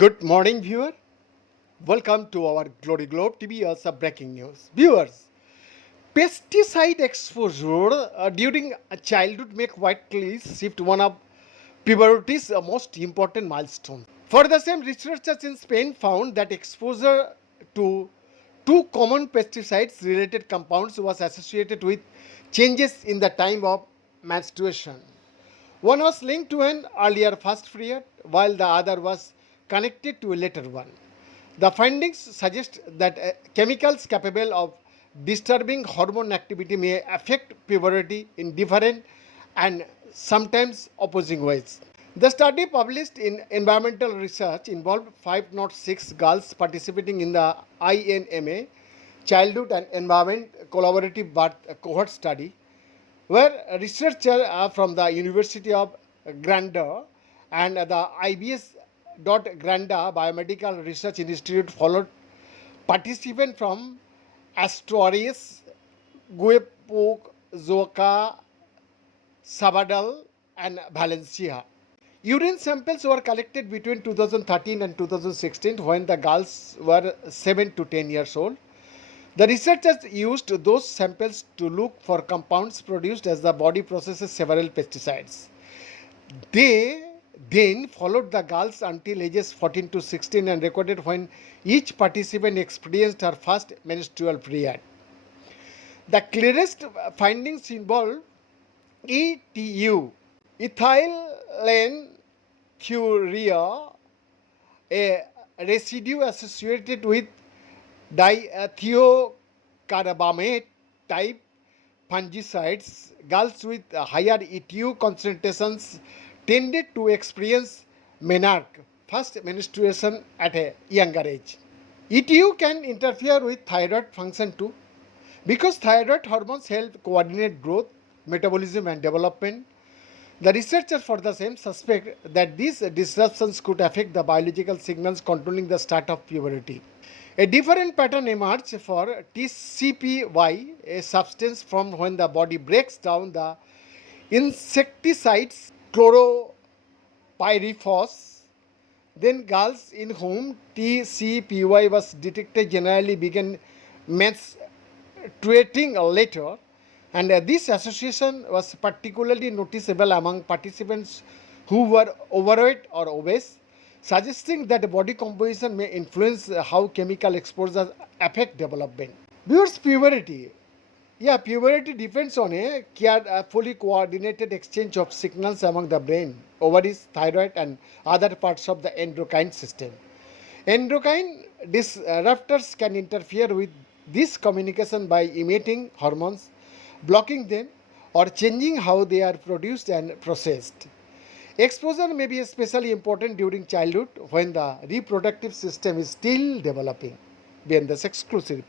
Good morning, viewer. Welcome to our Glory Globe TV as a breaking news. Viewers, pesticide exposure during childhood make quietly shift one of puberty's most important milestones. For the same, researchers in Spain found that exposure to two common pesticides-related compounds was associated with changes in the time of menstruation. One was linked to an earlier first period, while the other was connected to a later one. The findings suggest that chemicals capable of disturbing hormone activity may affect puberty in different and sometimes opposing ways. The study, published in Environmental Research, involved 506 girls participating in the INMA Childhood and Environment Collaborative Birth Cohort Study, where researchers from the University of Granada and the IBS Granda Biomedical Research Institute followed participants from Asturias, Guipúzcoa, Sabadell, and Valencia. Urine samples were collected between 2013 and 2016 when the girls were 7 to 10 years old. The researchers used those samples to look for compounds produced as the body processes several pesticides. They then followed the girls until ages 14 to 16 and recorded when each participant experienced her first menstrual period. The clearest findings involve ETU, ethylene-thuria, a residue associated with dithiocarbamate type fungicides. Girls with higher ETU concentrations tended to experience menarche, first menstruation, at a younger age. ETU can interfere with thyroid function too, because thyroid hormones help coordinate growth, metabolism, and development. The researchers for the same suspect that these disruptions could affect the biological signals controlling the start of puberty. A different pattern emerged for TCPY, a substance from when the body breaks down the insecticides chlorpyrifos. Then girls in whom TCPY was detected generally began menstruating later, and this association was particularly noticeable among participants who were overweight or obese, suggesting that body composition may influence how chemical exposure affect development. Viewers, puberty. Puberty depends on a fully coordinated exchange of signals among the brain, ovaries, thyroid, and other parts of the endocrine system. Endocrine disruptors can interfere with this communication by emitting hormones, blocking them, or changing how they are produced and processed. Exposure may be especially important during childhood when the reproductive system is still developing. Beyond this exclusive report.